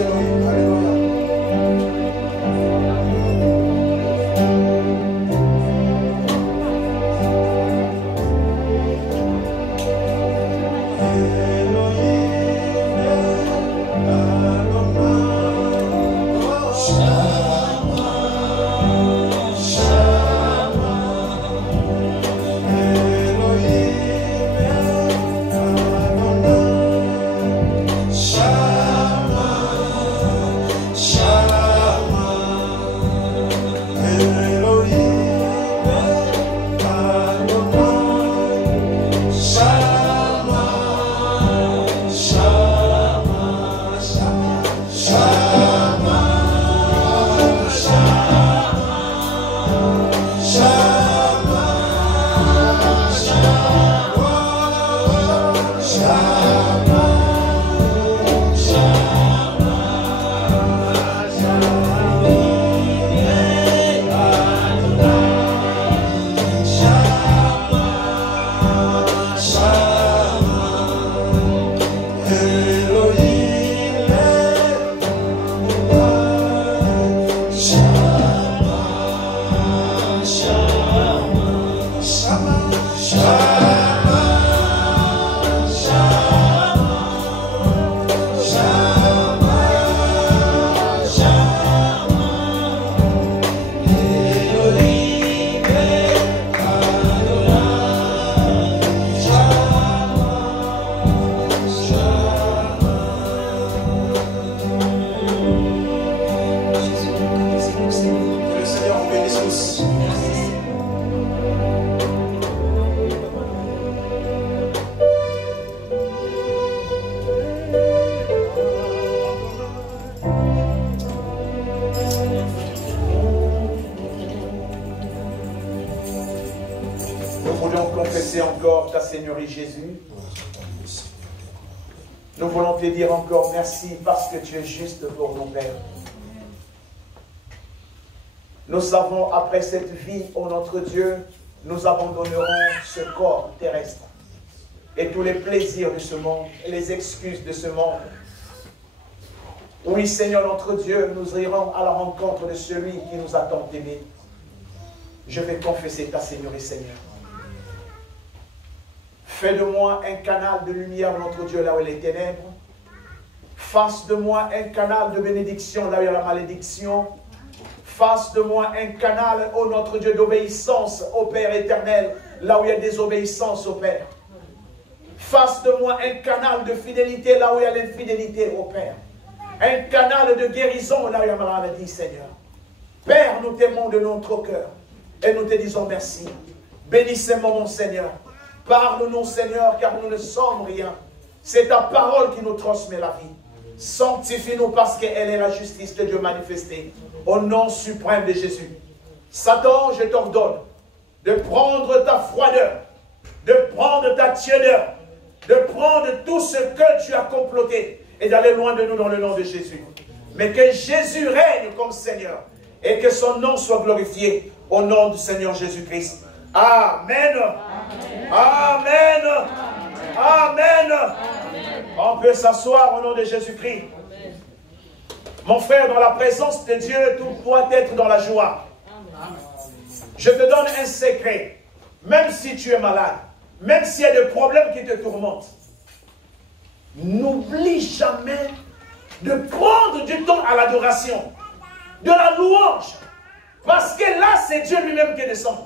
Elohim. Alléluia. Encore ta Seigneurie Jésus. Nous voulons te dire encore merci parce que tu es juste pour nos pères. Nous savons après cette vie, ô notre Dieu, nous abandonnerons ce corps terrestre et tous les plaisirs de ce monde et les excuses de ce monde. Oui, Seigneur notre Dieu, nous irons à la rencontre de celui qui nous a tant aimés. Je vais confesser ta Seigneurie, Seigneur. Fais de moi un canal de lumière, notre Dieu, là où il y a les ténèbres. Fasse de moi un canal de bénédiction, là où il y a la malédiction. Fasse de moi un canal, ô notre Dieu, d'obéissance au Père éternel, là où il y a désobéissance au Père. Fasse de moi un canal de fidélité, là où il y a l'infidélité au Père. Un canal de guérison, là où il y a la maladie, Seigneur. Père, nous t'aimons de notre cœur et nous te disons merci. Bénissez-moi, mon Seigneur. Parle-nous, Seigneur, car nous ne sommes rien. C'est ta parole qui nous transmet la vie. Sanctifie-nous parce qu'elle est la justice de Dieu manifestée. Au nom suprême de Jésus. Satan, je t'ordonne de prendre ta froideur, de prendre ta tiédeur, de prendre tout ce que tu as comploté et d'aller loin de nous dans le nom de Jésus. Mais que Jésus règne comme Seigneur et que son nom soit glorifié au nom du Seigneur Jésus-Christ. Amen. Amen. Amen. On peut s'asseoir au nom de Jésus-Christ. Mon frère, dans la présence de Dieu, tout doit être dans la joie. Je te donne un secret. Même si tu es malade, même s'il y a des problèmes qui te tourmentent, n'oublie jamais de prendre du temps à l'adoration, de la louange. Parce que là, c'est Dieu lui-même qui descend.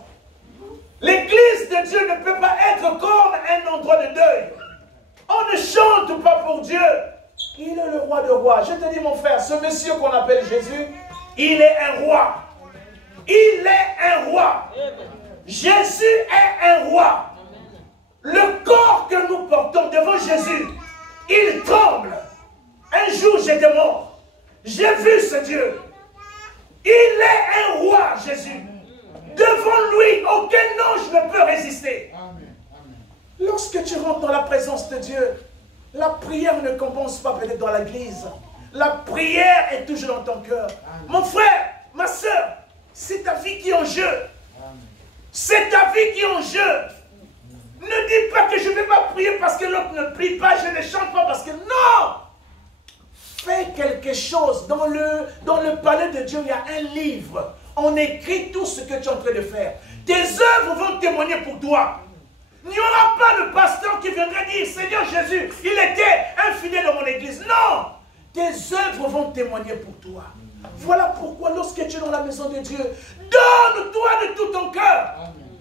L'église de Dieu ne peut pas être comme un endroit de deuil. On ne chante pas pour Dieu. Il est le roi de rois. Je te dis, mon frère, ce monsieur qu'on appelle Jésus, il est un roi. Il est un roi. Jésus est un roi. Le corps que nous portons devant Jésus, il tremble. Un jour, j'étais mort. J'ai vu ce Dieu. Il est un roi, Jésus. Devant lui, aucun ange ne peut résister. Lorsque tu rentres dans la présence de Dieu, la prière ne commence pas peut-être dans l'église. La prière est toujours dans ton cœur. Mon frère, ma soeur, c'est ta vie qui est en jeu. C'est ta vie qui est en jeu. Ne dis pas que je ne vais pas prier parce que l'autre ne prie pas, je ne chante pas parce que non! fais quelque chose. Dans le palais de Dieu, il y a un livre. On écrit tout ce que tu es en train de faire. Tes œuvres vont témoigner pour toi. Il n'y aura pas de pasteur qui viendra dire, Seigneur Jésus, il était un fidèle dans mon église. Non! Tes œuvres vont témoigner pour toi. Voilà pourquoi lorsque tu es dans la maison de Dieu, donne-toi de tout ton cœur.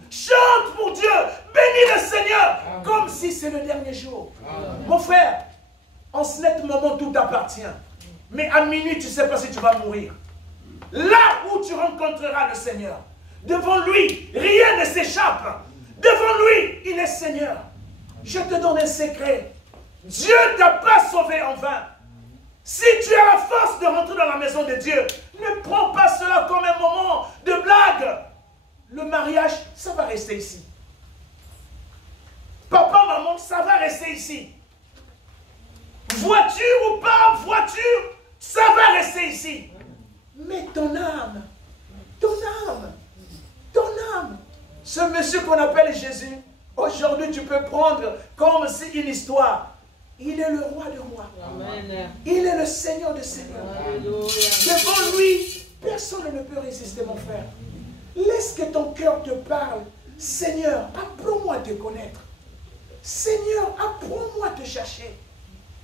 Chante pour Dieu, bénis le Seigneur, comme si c'est le dernier jour. Mon frère, en ce net moment, tout t'appartient. Mais à minuit, tu ne sais pas si tu vas mourir. Là où tu rencontreras le Seigneur, devant lui, rien ne s'échappe. Devant lui, il est Seigneur. Je te donne un secret. Dieu ne t'a pas sauvé en vain. Si tu as la force de rentrer dans la maison de Dieu, ne prends pas cela comme un moment de blague. Le mariage, ça va rester ici. Papa, maman, ça va rester ici. Voiture ou pas voiture, ça va rester ici. Mais ton âme, ce monsieur qu'on appelle Jésus, aujourd'hui tu peux prendre comme si une histoire. Il est le roi de rois. Amen. Il est le Seigneur des seigneurs. Alléluia. Devant lui, personne ne peut résister, mon frère. Laisse que ton cœur te parle. Seigneur, apprends-moi à te connaître. Seigneur, apprends-moi à te chercher.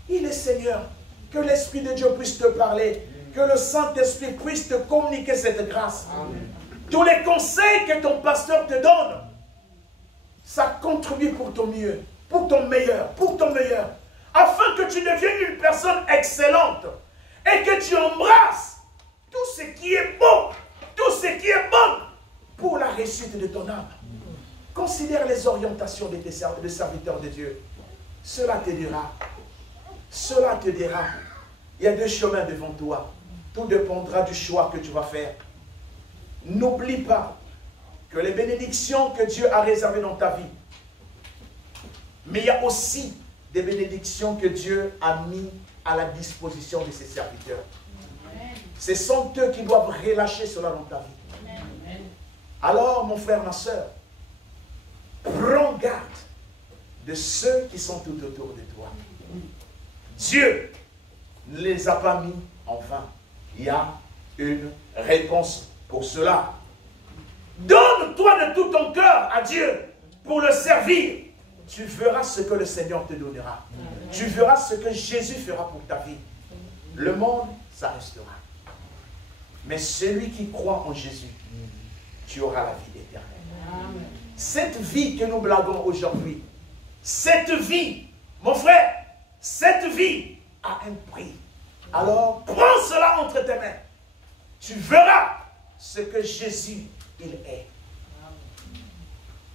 Il est Seigneur. Que l'Esprit de Dieu puisse te parler. Que le Saint-Esprit puisse te communiquer cette grâce. Amen. Tous les conseils que ton pasteur te donne, ça contribue pour ton mieux, pour ton meilleur, afin que tu deviennes une personne excellente et que tu embrasses tout ce qui est beau, tout ce qui est bon pour la réussite de ton âme. Considère les orientations de tes serviteurs de Dieu. Cela te dira. Cela te dira. Il y a deux chemins devant toi. Tout dépendra du choix que tu vas faire. N'oublie pas que les bénédictions que Dieu a réservées dans ta vie, mais il y a aussi des bénédictions que Dieu a mis à la disposition de ses serviteurs. Ce sont eux qui doivent relâcher cela dans ta vie. Alors, mon frère, ma soeur, prends garde de ceux qui sont tout autour de toi. Dieu ne les a pas mis en vain. Il y a une réponse pour cela. Donne-toi de tout ton cœur à Dieu pour le servir. Tu verras ce que le Seigneur te donnera. Tu verras ce que Jésus fera pour ta vie. Le monde, ça restera. Mais celui qui croit en Jésus, tu auras la vie éternelle. Cette vie que nous blaguons aujourd'hui, cette vie, mon frère, cette vie a un prix. Alors, prends cela entre tes mains. Tu verras ce que Jésus, il est.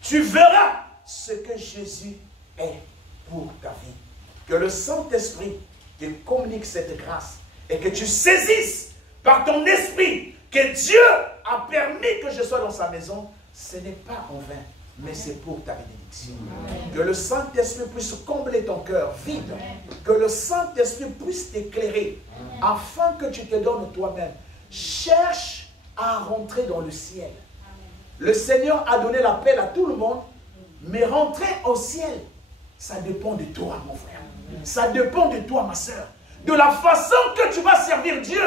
Tu verras ce que Jésus est pour ta vie. Que le Saint-Esprit te communique cette grâce et que tu saisisses par ton esprit que Dieu a permis que je sois dans sa maison. Ce n'est pas en vain, mais c'est pour ta bénédiction. Amen. Que le Saint-Esprit puisse combler ton cœur vide. Amen. Que le Saint-Esprit puisse t'éclairer afin que tu te donnes toi-même. Cherche à rentrer dans le ciel. Amen. Le Seigneur a donné l'appel à tout le monde, mais rentrer au ciel, ça dépend de toi, mon frère. Amen. Ça dépend de toi, ma soeur. De la façon que tu vas servir Dieu,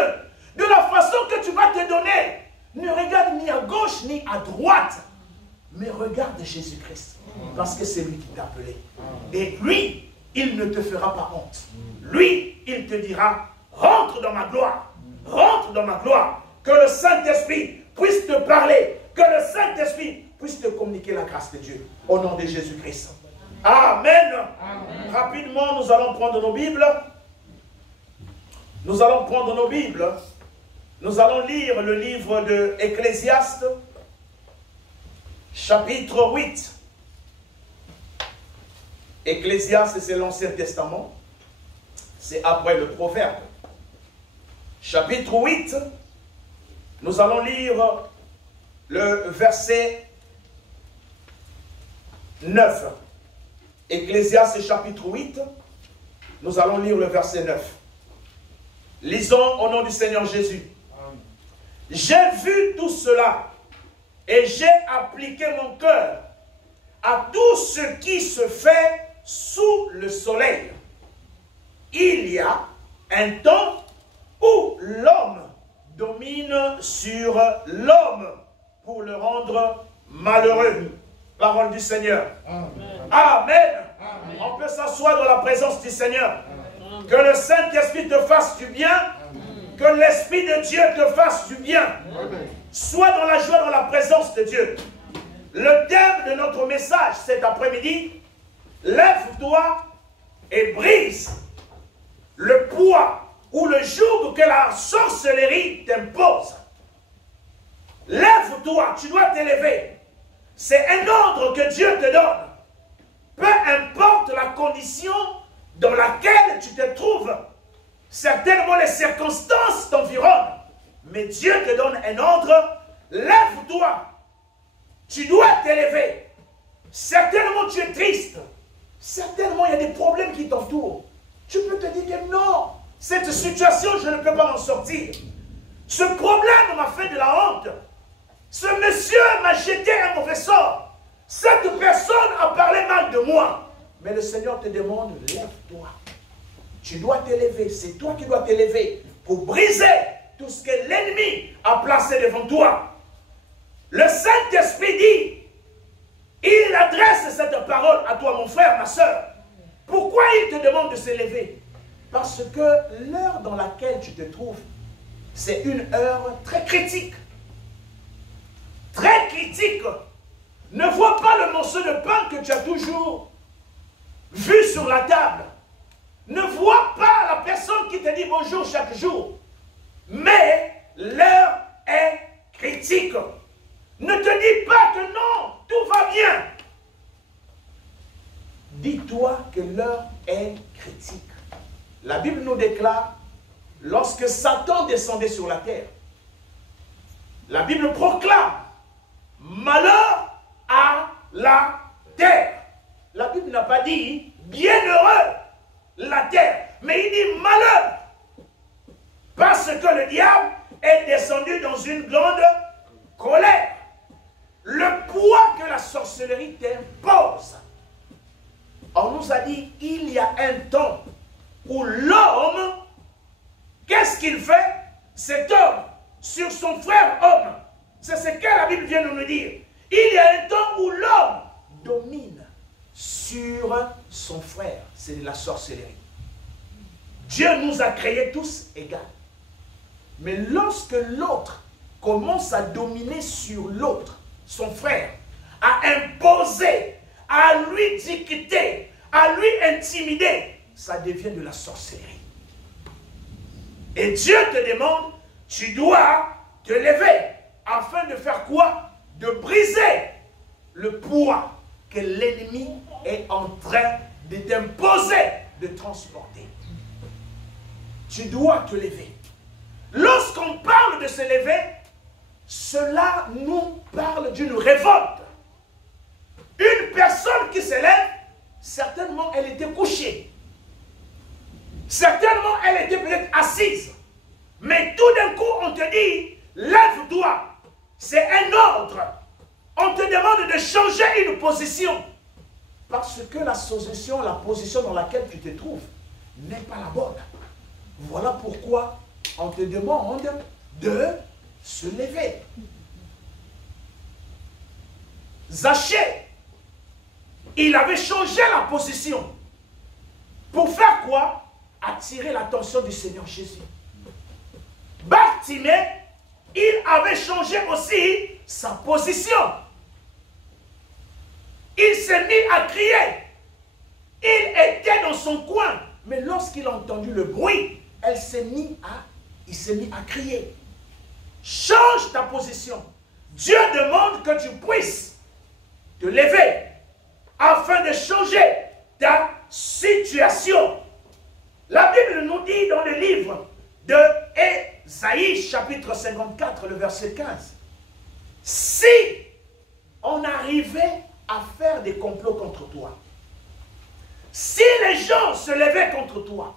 de la façon que tu vas te donner. Ne regarde ni à gauche ni à droite, mais regarde Jésus-Christ, parce que c'est lui qui t'a appelé. Et lui, il ne te fera pas honte. Lui, il te dira, rentre dans ma gloire, rentre dans ma gloire. Que le Saint-Esprit puisse te parler, que le Saint-Esprit puisse te communiquer la grâce de Dieu. Au nom de Jésus-Christ. Amen. Amen. Rapidement, nous allons prendre nos Bibles. Nous allons prendre nos Bibles. Nous allons lire le livre de Ecclésiaste, chapitre 8. Ecclésiaste, c'est l'Ancien Testament. C'est après le Proverbe. Chapitre 8, nous allons lire le verset 9. Ecclésiaste, chapitre 8, nous allons lire le verset 9. Lisons au nom du Seigneur Jésus. J'ai vu tout cela et j'ai appliqué mon cœur à tout ce qui se fait sous le soleil. Il y a un temps l'homme domine sur l'homme pour le rendre malheureux. Parole du Seigneur. Amen. Amen. Amen. On peut s'asseoir dans la présence du Seigneur. Amen. Que le Saint-Esprit te fasse du bien. Amen. Que l'Esprit de Dieu te fasse du bien. Amen. Sois dans la joie, dans la présence de Dieu. Le thème de notre message cet après-midi, lève-toi et brise le poids ou le joug que la sorcellerie t'impose. Lève-toi, tu dois t'élever. C'est un ordre que Dieu te donne. Peu importe la condition dans laquelle tu te trouves, certainement les circonstances t'environnent, mais Dieu te donne un ordre. Lève-toi. Tu dois t'élever. Certainement tu es triste. Certainement il y a des problèmes qui t'entourent. Tu peux te dire que non, cette situation je ne peux pas m'en sortir. Ce problème m'a fait de la honte. Ce monsieur m'a jeté un mauvais sort. Cette personne a parlé mal de moi. Mais le Seigneur te demande, lève-toi. Tu dois t'élever. C'est toi qui dois t'élever pour briser tout ce que l'ennemi a placé devant toi. Le Saint-Esprit dit, il adresse cette parole à toi, mon frère, ma soeur. Pourquoi il te demande de s'élever? Parce que l'heure dans laquelle tu te trouves, c'est une heure très critique. Très critique. Ne vois pas le morceau de pain que tu as toujours vu sur la table. Ne vois pas la personne qui te dit bonjour chaque jour. Mais l'heure est critique. Ne te dis pas que non, tout va bien. Dis-toi que l'heure est critique. La Bible nous déclare, lorsque Satan descendait sur la terre, la Bible proclame, malheur à la terre. La Bible n'a pas dit, bienheureux la terre, mais il dit malheur. Parce que le diable est descendu dans une grande colère. Le poids que la sorcellerie t'impose. On nous a dit, il y a un temps où l'homme, qu'est-ce qu'il fait? Cet homme, sur son frère homme, c'est ce que la Bible vient de nous dire. Il y a un temps où l'homme domine sur son frère. C'est la sorcellerie. Dieu nous a créés tous égaux. Mais lorsque l'autre commence à dominer sur l'autre, son frère, à imposer, à lui dicter, à lui intimider, ça devient de la sorcellerie. Et Dieu te demande, tu dois te lever, afin de faire quoi? De briser le poids que l'ennemi est en train de t'imposer, de transporter. Tu dois te lever. Lorsqu'on parle de se lever, cela nous parle d'une révolte. Une personne qui se lève, certainement elle était couchée. Certainement elle était peut-être assise. Mais tout d'un coup on te dit, lève-toi. C'est un ordre. On te demande de changer une position. Parce que la position dans laquelle tu te trouves n'est pas la bonne. Voilà pourquoi on te demande de se lever. Zachée, il avait changé la position. Pour faire quoi? Attirer l'attention du Seigneur Jésus. Bartimée, il avait changé aussi sa position. Il s'est mis à crier. Il était dans son coin. Mais lorsqu'il a entendu le bruit, il s'est mis à crier. Change ta position. Dieu demande que tu puisses te lever afin de changer ta situation. La Bible nous dit dans le livre de Ésaïe, chapitre 54, le verset 15. Si on arrivait à faire des complots contre toi, si les gens se levaient contre toi,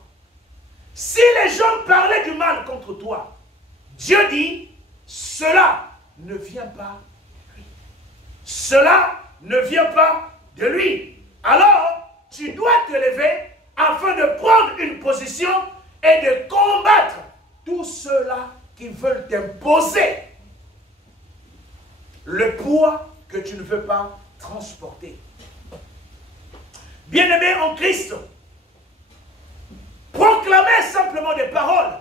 si les gens parlaient du mal contre toi, Dieu dit, cela ne vient pas de lui. Cela ne vient pas de lui. Alors, tu dois te lever afin de prendre une position et de combattre tous ceux-là qui veulent t'imposer le poids que tu ne veux pas transporter. Bien-aimés en Christ, proclamer simplement des paroles,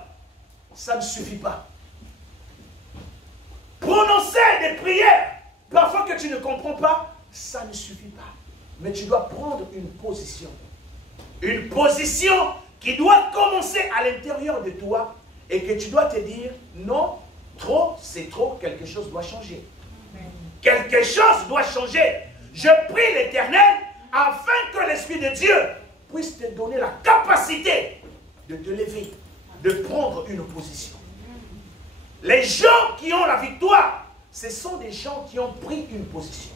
ça ne suffit pas. Prononcer des prières, parfois que tu ne comprends pas, ça ne suffit pas. Mais tu dois prendre une position. Une position qui doit commencer à l'intérieur de toi et que tu dois te dire, non, trop, c'est trop, quelque chose doit changer. Quelque chose doit changer. Je prie l'Éternel afin que l'Esprit de Dieu puisse te donner la capacité de te lever, de prendre une position. Les gens qui ont la victoire, ce sont des gens qui ont pris une position.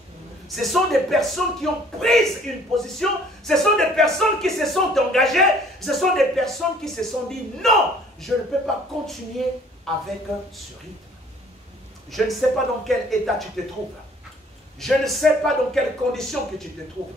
Ce sont des personnes qui ont pris une position. Ce sont des personnes qui se sont engagées. Ce sont des personnes qui se sont dit, non, je ne peux pas continuer avec ce rythme. Je ne sais pas dans quel état tu te trouves. Je ne sais pas dans quelles conditions que tu te trouves.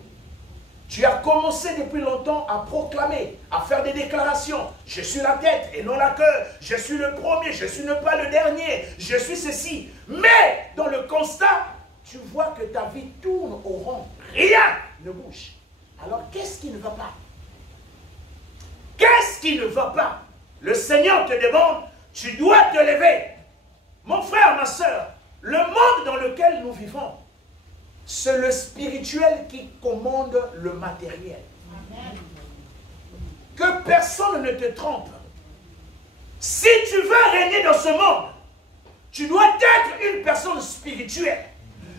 Tu as commencé depuis longtemps à proclamer, à faire des déclarations. Je suis la tête et non la queue. Je suis le premier, je ne suis pas le dernier. Je suis ceci. Mais dans le constat, tu vois que ta vie tourne au rond. Rien ne bouge. Alors qu'est-ce qui ne va pas? Qu'est-ce qui ne va pas? Le Seigneur te demande, tu dois te lever. Mon frère, ma soeur, le monde dans lequel nous vivons, c'est le spirituel qui commande le matériel. Amen. Que personne ne te trompe. Si tu veux régner dans ce monde, tu dois être une personne spirituelle.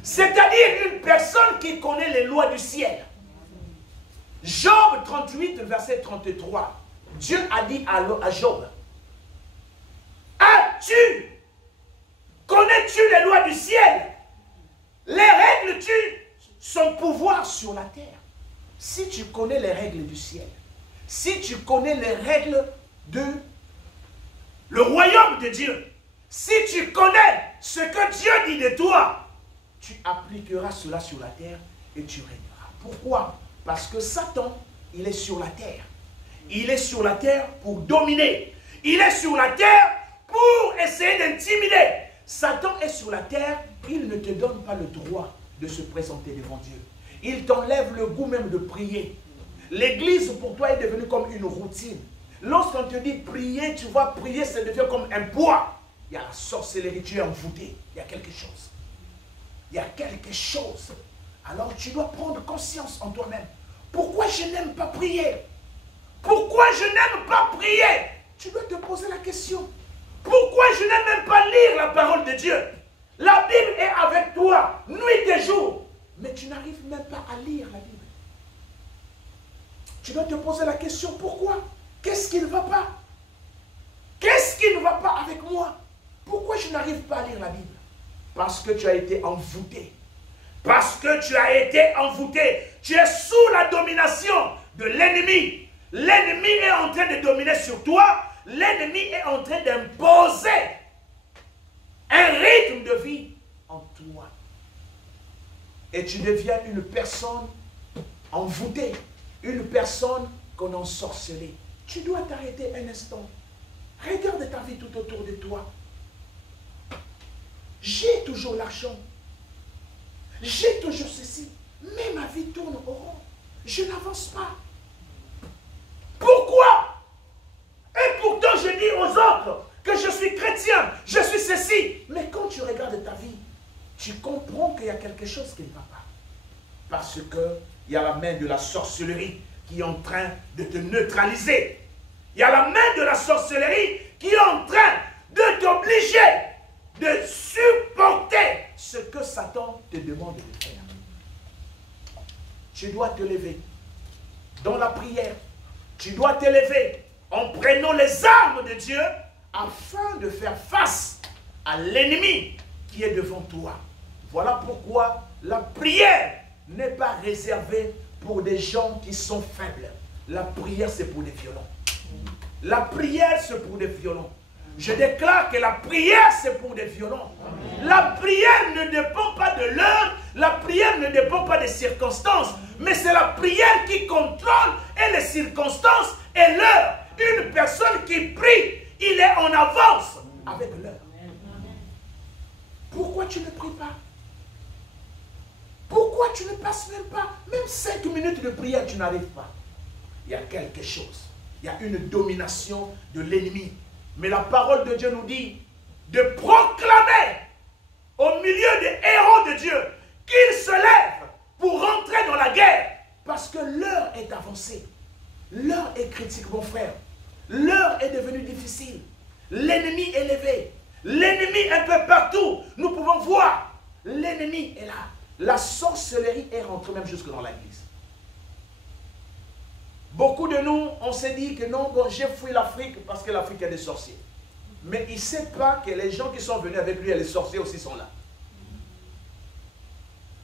C'est-à-dire une personne qui connaît les lois du ciel. Job 38, verset 33. Dieu a dit à Job, connais-tu les lois du ciel? Les règles-tu son pouvoir sur la terre? Si tu connais les règles du ciel, si tu connais les règles de le royaume de Dieu, si tu connais ce que Dieu dit de toi, tu appliqueras cela sur la terre et tu régneras. Pourquoi? Parce que Satan, il est sur la terre. Il est sur la terre pour dominer. Il est sur la terre pour essayer d'intimider. Satan est sur la terre, il ne te donne pas le droit de se présenter devant Dieu. Il t'enlève le goût même de prier. L'église pour toi est devenue comme une routine. Lorsqu'on te dit prier, tu vois, prier, ça devient comme un poids. Il y a la sorcellerie, tu es envoûté. Il y a quelque chose. Il y a quelque chose. Alors tu dois prendre conscience en toi-même. Pourquoi je n'aime pas prier? Pourquoi je n'aime pas prier? Tu dois te poser la question. Pourquoi je n'aime même pas lire la parole de Dieu? La Bible est avec toi, nuit et jour. Mais tu n'arrives même pas à lire la Bible. Tu dois te poser la question, pourquoi? Qu'est-ce qui ne va pas? Qu'est-ce qui ne va pas avec moi? Pourquoi je n'arrive pas à lire la Bible? Parce que tu as été envoûté. Parce que tu as été envoûté. Tu es sous la domination de l'ennemi. L'ennemi est en train de dominer sur toi. L'ennemi est en train d'imposer un rythme de vie en toi. Et tu deviens une personne envoûtée. Une personne qu'on a ensorcelée. Tu dois t'arrêter un instant. Regarde ta vie tout autour de toi. J'ai toujours l'argent. J'ai toujours ceci. Mais ma vie tourne au rond. Je n'avance pas. Pourquoi? Et pourtant je dis aux autres que je suis chrétien, je suis ceci. Mais quand tu regardes ta vie, tu comprends qu'il y a quelque chose qui ne va pas. Parce qu'il y a la main de la sorcellerie qui est en train de te neutraliser. Il y a la main de la sorcellerie qui est en train de t'obliger de supporter ce que Satan te demande de faire. Tu dois te lever dans la prière. Tu dois te lever en prenant les armes de Dieu afin de faire face à l'ennemi qui est devant toi. Voilà pourquoi la prière n'est pas réservée pour des gens qui sont faibles. La prière, c'est pour des violents. La prière, c'est pour des violents. Je déclare que la prière, c'est pour des violents. La prière ne dépend pas de l'heure, la prière ne dépend pas des circonstances, mais c'est la prière qui contrôle et les circonstances et l'heure. Une personne qui prie, il est en avance avec l'heure. Pourquoi tu ne pries pas? Pourquoi tu ne passes même pas? Même 5 minutes de prière, tu n'arrives pas. Il y a quelque chose. Il y a une domination de l'ennemi. Mais la parole de Dieu nous dit de proclamer au milieu des héros de Dieu qu'ils se lèvent pour rentrer dans la guerre. Parce que l'heure est avancée. L'heure est critique, mon frère. L'heure est devenue difficile. L'ennemi est élevé. L'ennemi un peu partout. Nous pouvons voir. L'ennemi est là. La sorcellerie est rentrée même jusque dans l'église. Beaucoup de nous, on s'est dit que non, bon, j'ai fui l'Afrique parce que l'Afrique a des sorciers. Mais il ne sait pas que les gens qui sont venus avec lui et les sorciers aussi sont là.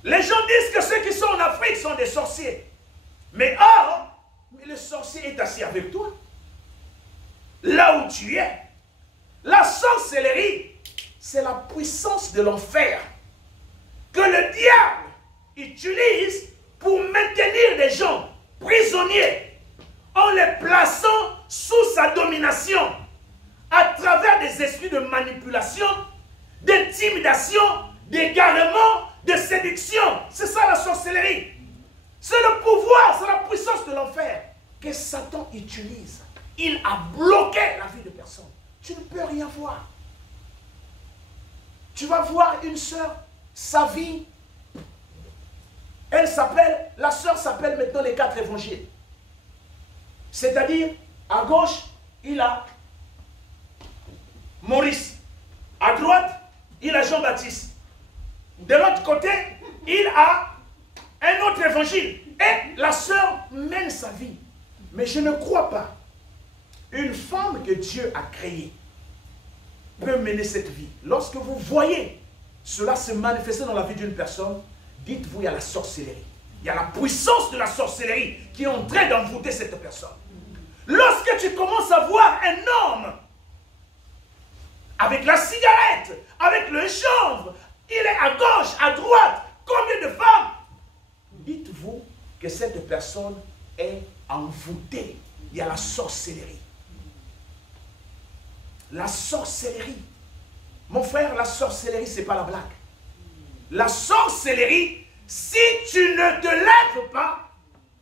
Les gens disent que ceux qui sont en Afrique sont des sorciers. Mais or, le sorcier est assis avec toi. Là où tu es. La sorcellerie, c'est la puissance de l'enfer que le diable utilise pour maintenir les gens prisonniers en les plaçant sous sa domination à travers des esprits de manipulation, d'intimidation, d'égarement, de séduction. C'est ça la sorcellerie. C'est le pouvoir, c'est la puissance de l'enfer que Satan utilise. Il a bloqué la vie de personne. Tu ne peux rien voir. Tu vas voir une sœur, sa vie, elle s'appelle, la sœur s'appelle maintenant les 4 évangiles. C'est-à-dire, à gauche, il a Maurice. À droite, il a Jean-Baptiste. De l'autre côté, il a un autre évangile. Et la sœur mène sa vie. Mais je ne crois pas. Une femme que Dieu a créée peut mener cette vie. Lorsque vous voyez cela se manifester dans la vie d'une personne, dites-vous, il y a la sorcellerie. Il y a la puissance de la sorcellerie qui est en train d'envoûter cette personne. Lorsque tu commences à voir un homme avec la cigarette, avec le chanvre, il est à gauche, à droite, combien de femmes? Dites-vous que cette personne est envoûtée. Il y a la sorcellerie. La sorcellerie. Mon frère, la sorcellerie, ce n'est pas la blague. La sorcellerie, si tu ne te lèves pas,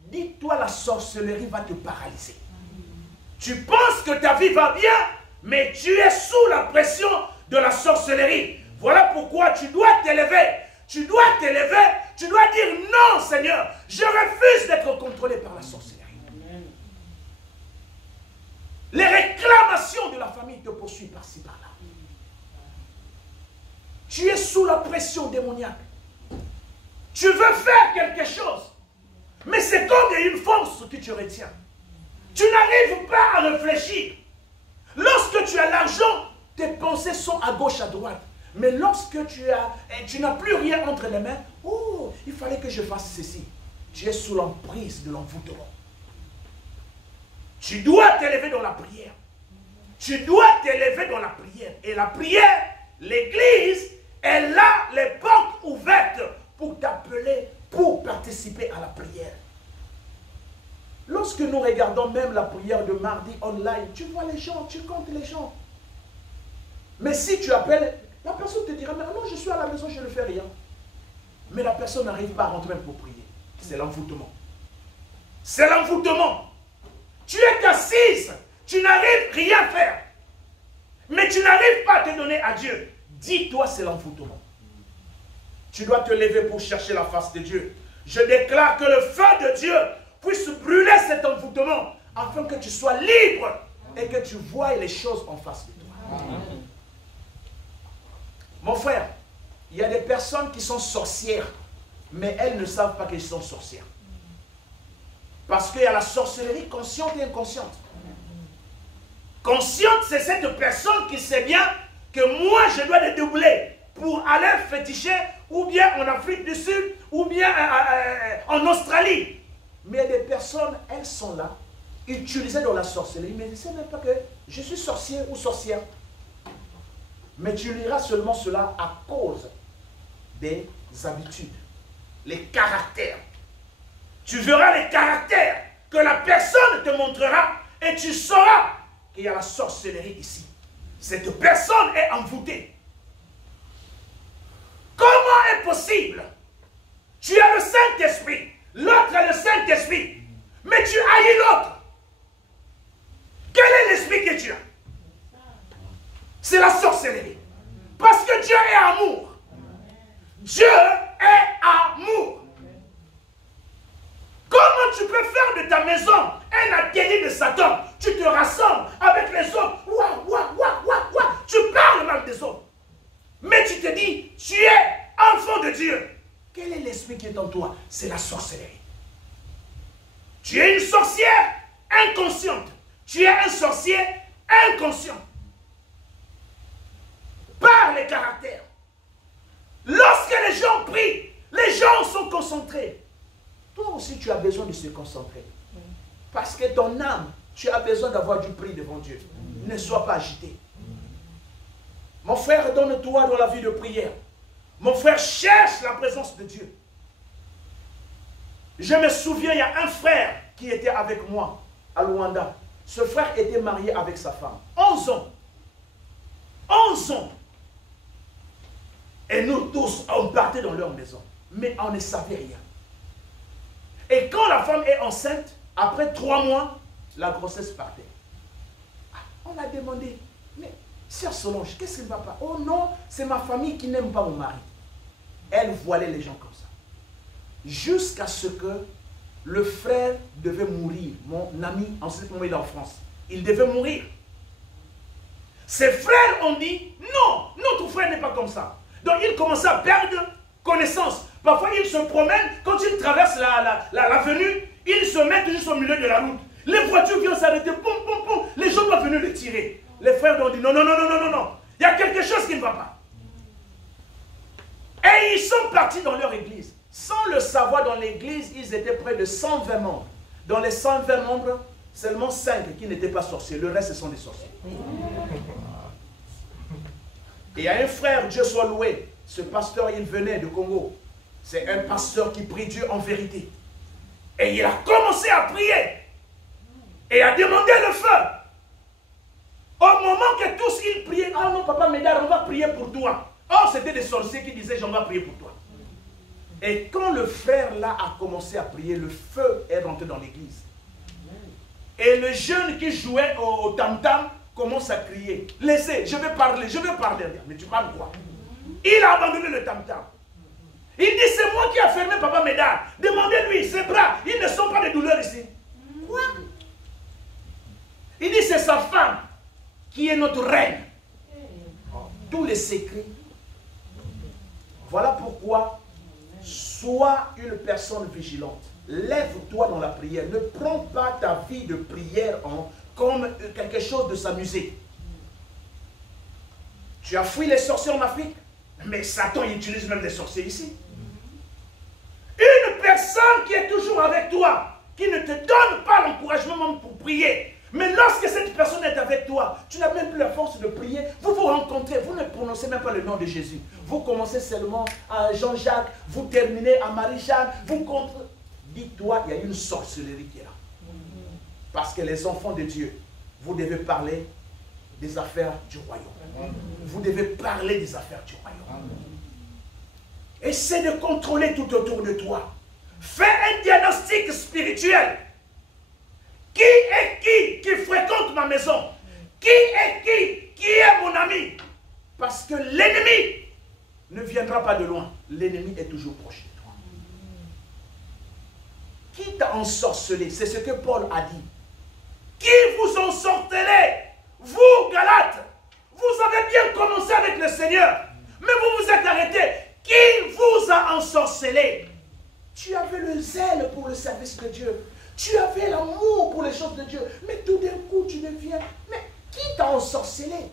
dis-toi, la sorcellerie va te paralyser. Tu penses que ta vie va bien, mais tu es sous la pression de la sorcellerie. Voilà pourquoi tu dois t'élever. Tu dois t'élever. Tu dois dire non, Seigneur. Je refuse d'être contrôlé par la sorcellerie. Les réclamations de la famille te poursuivent par-ci, par-là. Tu es sous la pression démoniaque. Tu veux faire quelque chose. Mais c'est comme une force que tu retiens. Tu n'arrives pas à réfléchir. Lorsque tu as l'argent, tes pensées sont à gauche, à droite. Mais lorsque tu n'as plus rien entre les mains, oh, il fallait que je fasse ceci. Tu es sous l'emprise de l'envoûtement. Tu dois t'élever dans la prière. Tu dois t'élever dans la prière. Et la prière, l'église, elle a les portes ouvertes pour t'appeler, pour participer à la prière. Lorsque nous regardons même la prière de mardi online, tu vois les gens, tu comptes les gens. Mais si tu appelles, la personne te dira, mais non, je suis à la maison, je ne fais rien. Mais la personne n'arrive pas à rentrer même pour prier. C'est l'envoûtement. C'est l'envoûtement. Tu es assise, tu n'arrives rien à faire. Mais tu n'arrives pas à te donner à Dieu. Dis-toi, c'est l'envoûtement. Tu dois te lever pour chercher la face de Dieu. Je déclare que le feu de Dieu puisse brûler cet envoûtement afin que tu sois libre et que tu vois les choses en face de toi. Mon frère, il y a des personnes qui sont sorcières, mais elles ne savent pas qu'elles sont sorcières. Parce qu'il y a la sorcellerie consciente et inconsciente. Consciente, c'est cette personne qui sait bien que moi, je dois le doubler pour aller féticher, ou bien en Afrique du Sud, ou bien en Australie. Mais il y a des personnes, elles sont là, utilisées dans la sorcellerie, mais elles ne savent même pas que je suis sorcier ou sorcière. Mais tu liras seulement cela à cause des habitudes, les caractères. Tu verras les caractères que la personne te montrera et tu sauras qu'il y a la sorcellerie ici. Cette personne est envoûtée. Comment est possible? Tu as le Saint-Esprit, l'autre a le Saint-Esprit, mais tu haïs l'autre. Quel est l'esprit que tu as? C'est la sorcellerie. Parce que Dieu est amour. Dieu est amour. Comment tu peux faire de ta maison un atelier de Satan? Tu te rassembles avec les autres. Tu parles mal des autres. Mais tu te dis, tu es enfant de Dieu. Quel est l'esprit qui est en toi? C'est la sorcellerie. Tu es une sorcière inconsciente. Tu es un sorcier inconscient. Par les caractères. Lorsque les gens prient, les gens sont concentrés. Toi aussi, tu as besoin de se concentrer. Parce que ton âme, tu as besoin d'avoir du prix devant Dieu. Ne sois pas agité. Mon frère, donne-toi dans la vie de prière. Mon frère, cherche la présence de Dieu. Je me souviens, il y a un frère qui était avec moi à Luanda. Ce frère était marié avec sa femme. 11 ans. 11 ans. Et nous tous, on partait dans leur maison. Mais on ne savait rien. Et quand la femme est enceinte, après 3 mois, la grossesse partait. On a demandé, mais sœur Solange, qu'est-ce qui ne va pas? Oh non, c'est ma famille qui n'aime pas mon mari. Elle voilait les gens comme ça. Jusqu'à ce que le frère devait mourir. Mon ami, en ce moment, il est en France. Il devait mourir. Ses frères ont dit, non, notre frère n'est pas comme ça. Donc il commençait à perdre connaissance. Parfois, il se promène, quand il traverse l'avenue, il se met juste au milieu de la route. Les voitures viennent s'arrêter, poum, poum, poum. Les gens doivent venir le tirer. Les frères ont dit, non, non, non, non, non, non, non. Il y a quelque chose qui ne va pas. Et ils sont partis dans leur église. Sans le savoir, dans l'église, ils étaient près de 120 membres. Dans les 120 membres, seulement 5 qui n'étaient pas sorciers. Le reste, ce sont des sorciers. Et il y a un frère, Dieu soit loué. Ce pasteur, il venait de Congo. C'est un pasteur qui prie Dieu en vérité. Et il a commencé à prier. Et à demander le feu. Au moment que tous ils priaient, ah non, papa Médard, on va prier pour toi. Oh, c'était des sorciers qui disaient, j'en vais prier pour toi. Et quand le frère là a commencé à prier, le feu est rentré dans l'église. Et le jeune qui jouait au tam-tam commence à crier. Laissez, je vais parler. Mais tu parles quoi? Il a abandonné le tam-tam. Il dit, c'est moi qui ai fermé papa Médard. Demandez-lui, ses bras, ils ne sont pas de douleur ici. Quoi? Il dit, c'est sa femme qui est notre reine. Tous les secrets. Voilà pourquoi, sois une personne vigilante. Lève-toi dans la prière. Ne prends pas ta vie de prière comme quelque chose de s'amuser. Tu as fui les sorciers en Afrique, mais Satan il utilise même les sorciers ici. Une personne qui est toujours avec toi, qui ne te donne pas l'encouragement même pour prier, mais lorsque cette personne est avec toi, tu n'as même plus la force de prier, vous vous rencontrez, vous ne prononcez même pas le nom de Jésus. Vous commencez seulement à Jean-Jacques, vous terminez à Marie-Jeanne, vous comprenez. Dis-toi, il y a une sorcellerie qui est là. Parce que les enfants de Dieu, vous devez parler des affaires du royaume. Vous devez parler des affaires du royaume. Essaie de contrôler tout autour de toi. Fais un diagnostic spirituel. Qui est qui fréquente ma maison? Qui est qui est mon ami? Parce que l'ennemi ne viendra pas de loin. L'ennemi est toujours proche de toi. Qui t'a ensorcelé? C'est ce que Paul a dit. Qui vous ensorcelez? Vous, Galates, vous avez bien commencé avec le Seigneur, mais vous vous êtes arrêtés. Qui vous a ensorcelé? Tu avais le zèle pour le service de Dieu. Tu avais l'amour pour les choses de Dieu. Mais tout d'un coup, tu deviens... Mais qui t'a ensorcelé?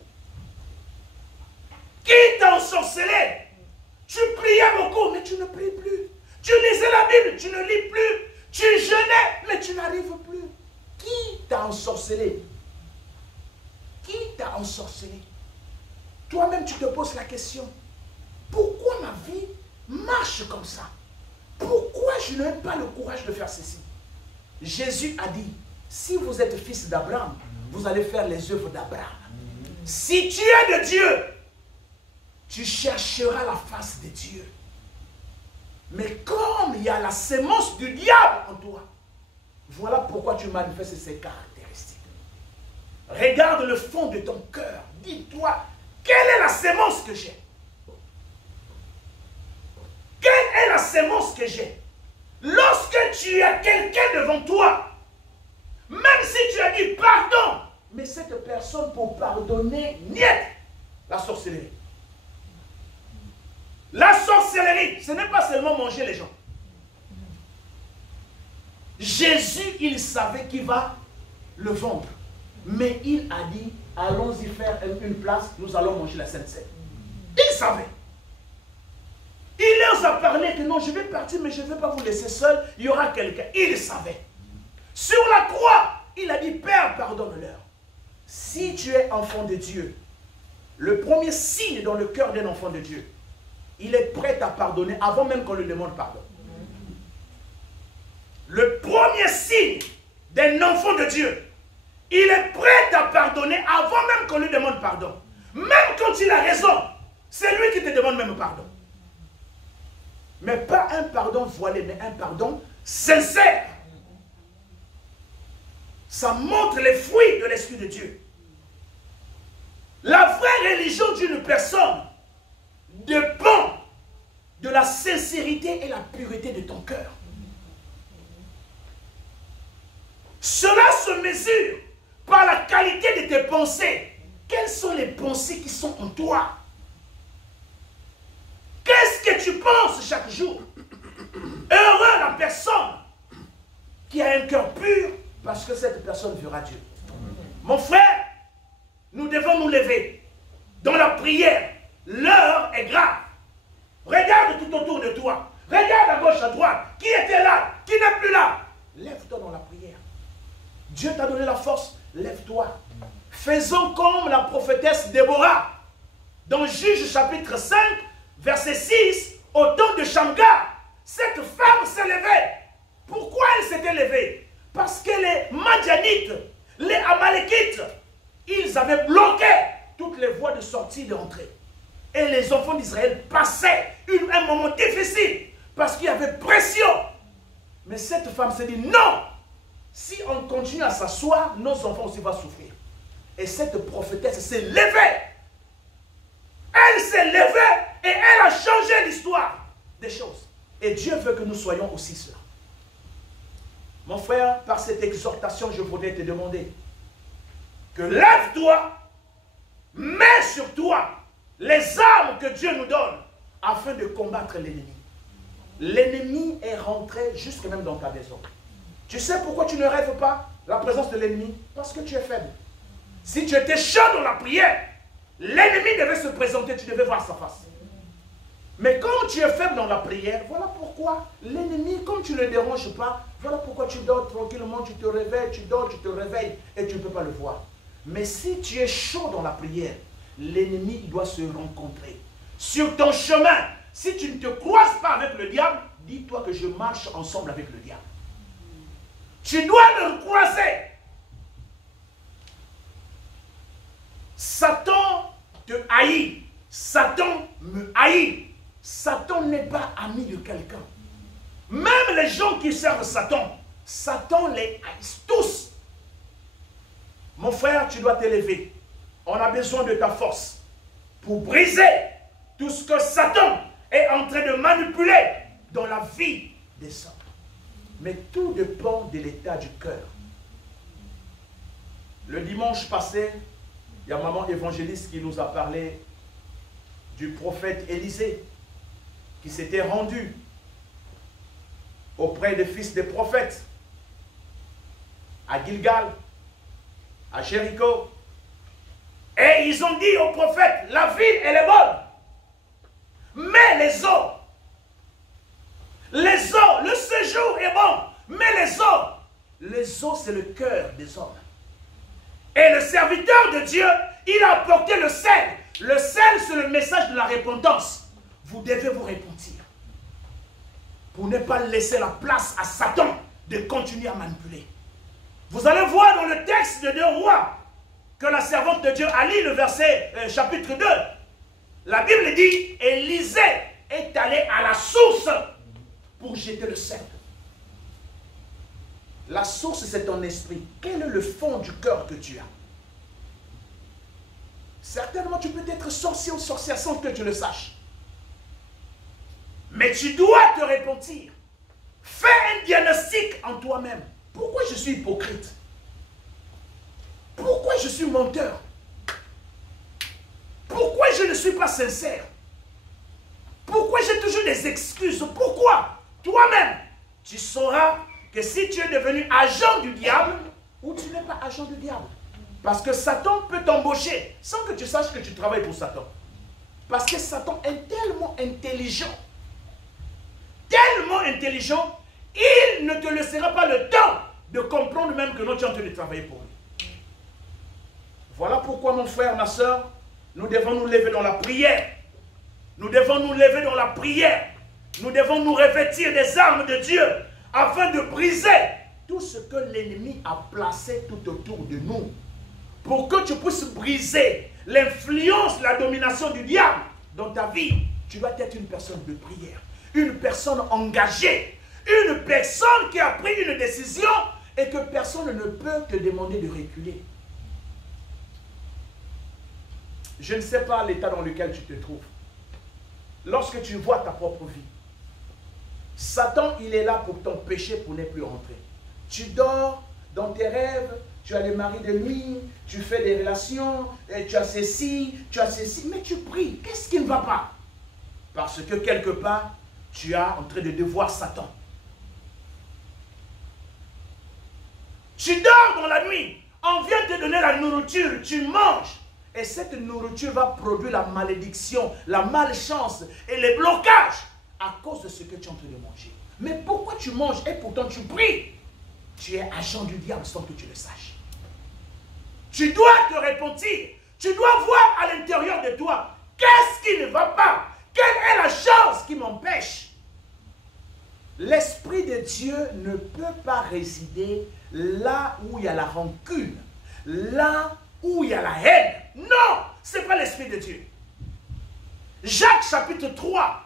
Qui t'a ensorcelé? Tu priais beaucoup, mais tu ne pries plus. Tu lisais la Bible, tu ne lis plus. Tu jeûnais, mais tu n'arrives plus. Qui t'a ensorcelé? Qui t'a ensorcelé? Toi-même, tu te poses la question. Pourquoi ma vie marche comme ça? Pourquoi je n'ai pas le courage de faire ceci? Jésus a dit, si vous êtes fils d'Abraham, vous allez faire les œuvres d'Abraham. Si tu es de Dieu, tu chercheras la face de Dieu. Mais comme il y a la sémence du diable en toi, voilà pourquoi tu manifestes ces caractéristiques. Regarde le fond de ton cœur. Dis-toi, quelle est la sémence que j'ai? Quelle est la sémence que j'ai? Lorsque tu as quelqu'un devant toi, même si tu as dit pardon, mais cette personne pour pardonner, niet, la sorcellerie. La sorcellerie, ce n'est pas seulement manger les gens. Jésus, il savait qu'il va le vendre. Mais il a dit, allons-y faire une place, nous allons manger la Sainte Seine. Il savait. Il leur a parlé que non, je vais partir, mais je ne vais pas vous laisser seul, il y aura quelqu'un. Il savait. Sur la croix, il a dit, Père, pardonne-leur. Si tu es enfant de Dieu, le premier signe dans le cœur d'un enfant de Dieu, il est prêt à pardonner avant même qu'on lui demande pardon. Le premier signe d'un enfant de Dieu, il est prêt à pardonner avant même qu'on lui demande pardon. Même quand il a raison, c'est lui qui te demande même pardon. Mais pas un pardon voilé, mais un pardon sincère. Ça montre les fruits de l'Esprit de Dieu. La vraie religion d'une personne dépend de la sincérité et la pureté de ton cœur. Cela se mesure par la qualité de tes pensées. Quelles sont les pensées qui sont en toi? Qu'est-ce que tu penses chaque jour? Heureux la personne qui a un cœur pur, parce que cette personne verra Dieu. Mon frère, nous devons nous lever dans la prière. L'heure est grave. Regarde tout autour de toi. Regarde à gauche, à droite. Qui était là? Qui n'est plus là? Lève-toi dans la prière. Dieu t'a donné la force. Lève-toi. Faisons comme la prophétesse Déborah. Dans Juge chapitre 5, verset 6, au temps de Shamgar. Cette femme s'est levée. Pourquoi elle s'était levée? Parce que les Madianites, les Amalekites, ils avaient bloqué toutes les voies de sortie et de rentrée. Et les enfants d'Israël passaient un moment difficile parce qu'il y avait pression. Mais cette femme s'est dit non, si on continue à s'asseoir, nos enfants aussi vont souffrir. Et cette prophétesse s'est levée. Elle s'est levée et elle a changé l'histoire des choses. Et Dieu veut que nous soyons aussi cela. Mon frère, par cette exhortation, je voudrais te demander que lève-toi, mets sur toi les armes que Dieu nous donne afin de combattre l'ennemi. L'ennemi est rentré jusque même dans ta maison. Tu sais pourquoi tu ne rêves pas la présence de l'ennemi? Parce que tu es faible. Si tu étais chaud dans la prière, l'ennemi devait se présenter, tu devais voir sa face. Mais comme tu es faible dans la prière, voilà pourquoi l'ennemi, comme tu ne le déranges pas, voilà pourquoi tu dors tranquillement, tu te réveilles, tu dors, tu te réveilles et tu ne peux pas le voir. Mais si tu es chaud dans la prière, l'ennemi doit se rencontrer. Sur ton chemin, si tu ne te croises pas avec le diable, dis-toi que je marche ensemble avec le diable. Tu dois le croiser. Satan te haït. Satan me haït. Satan n'est pas ami de quelqu'un. Même les gens qui servent Satan, Satan les haït tous. Mon frère, tu dois t'élever. On a besoin de ta force pour briser tout ce que Satan est en train de manipuler dans la vie des hommes. Mais tout dépend de l'état du cœur. Le dimanche passé, il y a maman évangéliste qui nous a parlé du prophète Élisée qui s'était rendu auprès des fils des prophètes à Gilgal, à Jéricho. Et ils ont dit au prophète, la ville elle est bonne, mais les eaux, le séjour est bon, mais les eaux c'est le cœur des hommes. Et le serviteur de Dieu, il a apporté le sel. Le sel, c'est le message de la repentance. Vous devez vous repentir. Pour ne pas laisser la place à Satan de continuer à manipuler. Vous allez voir dans le texte de 2 Rois, que la servante de Dieu a lu le verset chapitre 2, la Bible dit, Élisée est allé à la source pour jeter le sceptre. La source, c'est ton esprit. Quel est le fond du cœur que tu as? Certainement, tu peux être sorcier ou sorcière sans que tu le saches. Mais tu dois te repentir. Fais un diagnostic en toi-même. Pourquoi je suis hypocrite? Pourquoi je suis menteur? Pourquoi je ne suis pas sincère? Pourquoi j'ai toujours des excuses? Pourquoi? Toi-même, tu sauras que si tu es devenu agent du diable ou tu n'es pas agent du diable. Parce que Satan peut t'embaucher sans que tu saches que tu travailles pour Satan. Parce que Satan est tellement intelligent, il ne te laissera pas le temps de comprendre même que non, tu es en train de travailler pour lui. Voilà pourquoi, mon frère, ma soeur, nous devons nous lever dans la prière. Nous devons nous lever dans la prière. Nous devons nous revêtir des armes de Dieu afin de briser tout ce que l'ennemi a placé tout autour de nous. Pour que tu puisses briser l'influence, la domination du diable dans ta vie, tu dois être une personne de prière, une personne engagée, une personne qui a pris une décision et que personne ne peut te demander de reculer. Je ne sais pas l'état dans lequel tu te trouves. Lorsque tu vois ta propre vie, Satan, il est là pour t'empêcher pour ne plus rentrer. Tu dors dans tes rêves, tu as des maris de nuit, tu fais des relations, tu as ceci, mais tu pries. Qu'est-ce qui ne va pas? Parce que quelque part, tu es en train de devoir Satan. Tu dors dans la nuit, on vient te donner la nourriture, tu manges. Et cette nourriture va produire la malédiction, la malchance et les blocages à cause de ce que tu es en train de manger. Mais pourquoi tu manges et pourtant tu pries? Tu es agent du diable sans que tu le saches. Tu dois te repentir. Tu dois voir à l'intérieur de toi. Qu'est-ce qui ne va pas? Quelle est la chose qui m'empêche? L'Esprit de Dieu ne peut pas résider là où il y a la rancune, là où il y a la haine. Non, ce n'est pas l'Esprit de Dieu. Jacques chapitre 3,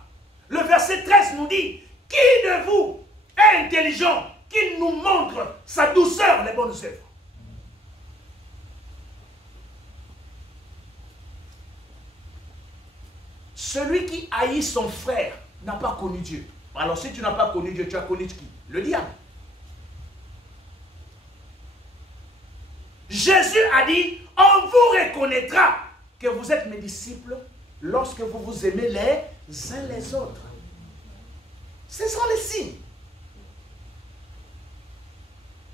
le verset 13 nous dit, qui de vous est intelligent, qu'il nous montre sa douceur, les bonnes œuvres. Celui qui haït son frère n'a pas connu Dieu. Alors si tu n'as pas connu Dieu, tu as connu qui? Le diable. Jésus a dit, on vous reconnaîtra que vous êtes mes disciples lorsque vous vous aimez les uns les autres. Ce sont les signes.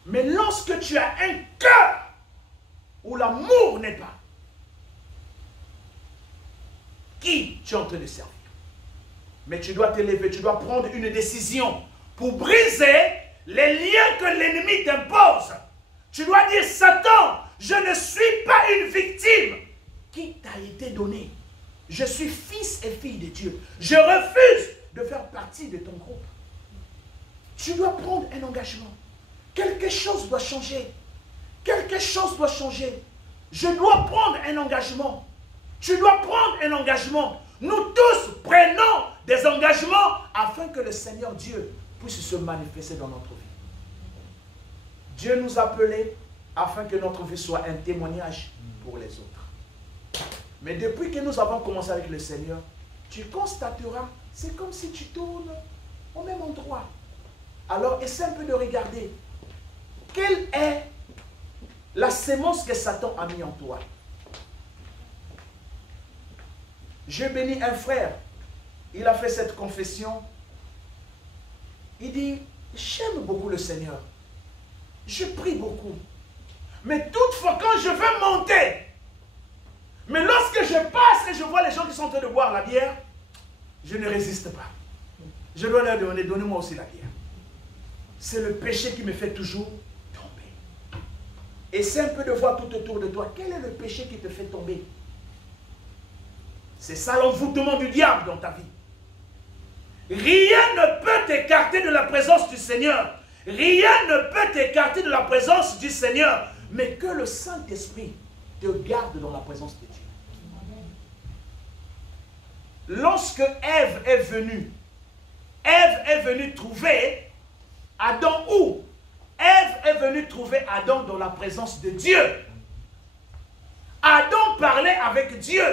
Mais lorsque tu as un cœur où l'amour n'est pas, qui tu es en train de servir? Mais tu dois t'élever, tu dois prendre une décision pour briser les liens que l'ennemi t'impose. Tu dois dire, Satan, je ne suis pas une victime qui t'a été donnée. Je suis fils et fille de Dieu. Je refuse de faire partie de ton groupe. Tu dois prendre un engagement. Quelque chose doit changer. Quelque chose doit changer. Je dois prendre un engagement. Tu dois prendre un engagement. Nous tous prenons des engagements afin que le Seigneur Dieu puisse se manifester dans notre vie. Dieu nous a appelés afin que notre vie soit un témoignage pour les autres. Mais depuis que nous avons commencé avec le Seigneur, tu constateras, c'est comme si tu tournes au même endroit. Alors essaie un peu de regarder. Quelle est la sémence que Satan a mis en toi? J'ai béni un frère. Il a fait cette confession. Il dit, j'aime beaucoup le Seigneur. Je prie beaucoup. Mais toutefois, quand je veux monter, mais lorsque je passe et je vois les gens qui sont en train de boire la bière, je ne résiste pas. Je dois leur demander, donnez-moi aussi la bière. C'est le péché qui me fait toujours tomber. Essaie un peu de voir tout autour de toi. Quel est le péché qui te fait tomber? C'est ça l'envoûtement du diable dans ta vie. Rien ne peut t'écarter de la présence du Seigneur. Rien ne peut t'écarter de la présence du Seigneur. Mais que le Saint-Esprit te garde dans la présence de Dieu. Lorsque Ève est venue trouver Adam où? Ève est venue trouver Adam dans la présence de Dieu. Adam parlait avec Dieu.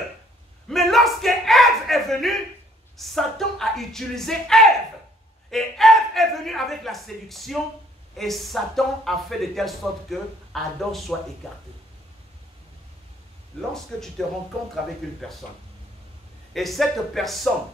Mais lorsque Ève est venue, Satan a utilisé Ève. Et Ève est venue avec la séduction et Satan a fait de telle sorte que Adam soit écarté. Lorsque tu te rencontres avec une personne et cette personne